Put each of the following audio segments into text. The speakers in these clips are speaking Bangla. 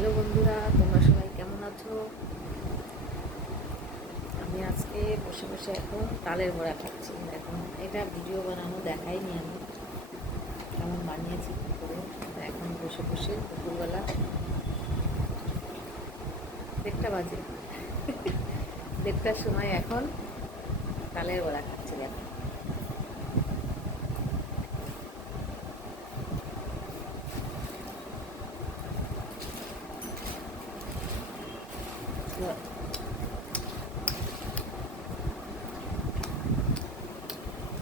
হ্যালো বন্ধুরা, তোমরা সবাই কেমন আছো? আমি আজকে বসে বসে এখন তালের বড়া খাচ্ছি। এখন এটা ভিডিও বানানো দেখাইনি আমি কেমন বানিয়েছি কী করে। এখন বসে বসে দুপুরবেলা 1:30 বাজে 1:30টার সময় এখন তালের বড়া খাচ্ছি। এখন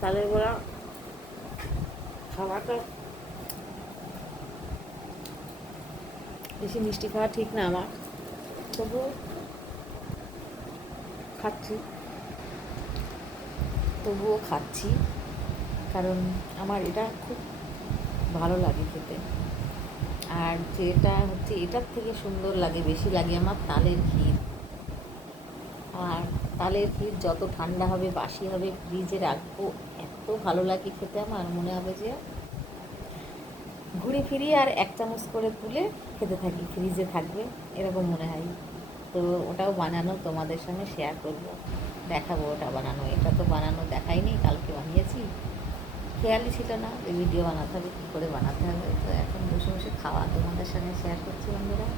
তালের বড়া খাওয়াটা বেশি মিষ্টি খাওয়া ঠিক না আমার, তবুও খাচ্ছি কারণ আমার এটা খুব ভালো লাগে খেতে। আর যেটা হচ্ছে এটার থেকে সুন্দর লাগে, বেশি লাগে আমার তালের ক্ষীর। আর তালের ক্ষীর যত ঠান্ডা হবে, বাসি হবে, ফ্রিজে রাখবো, এত ভালো লাগে খেতে। আমার মনে হবে যে ঘুরে ফিরিয়ে আর 1 চামচ করে তুলে খেতে থাকি, ফ্রিজে থাকবে, এরকম মনে হয়। তো ওটাও বানানো তোমাদের সঙ্গে শেয়ার করব, দেখাবো ওটা বানানো। এটা তো বানানো দেখাইনি, কালকে বানিয়েছি, খেয়ালই ছিল না যে ভিডিও বানাতে হবে, কী করে বানাতে হবে। তো এখন বসে বসে খাওয়া তোমাদের সঙ্গে শেয়ার করছি বন্ধুরা।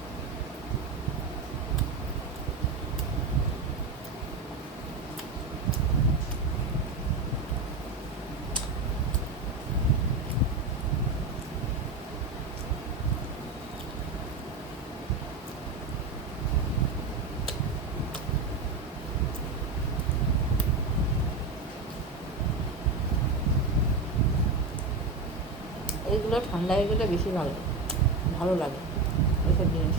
এইগুলো ঠান্ডা হয়ে গেলে বেশি ভালো ভালো লাগে এসব জিনিস।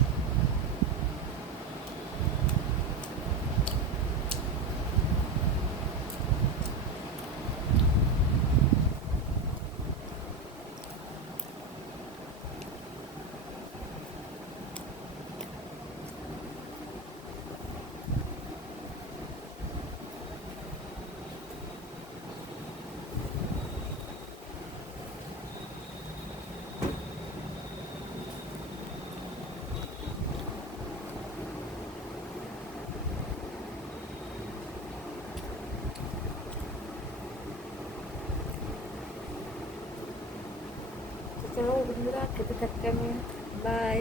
চলো বন্ধুরা, খেতে থাকতে আমি। বাই।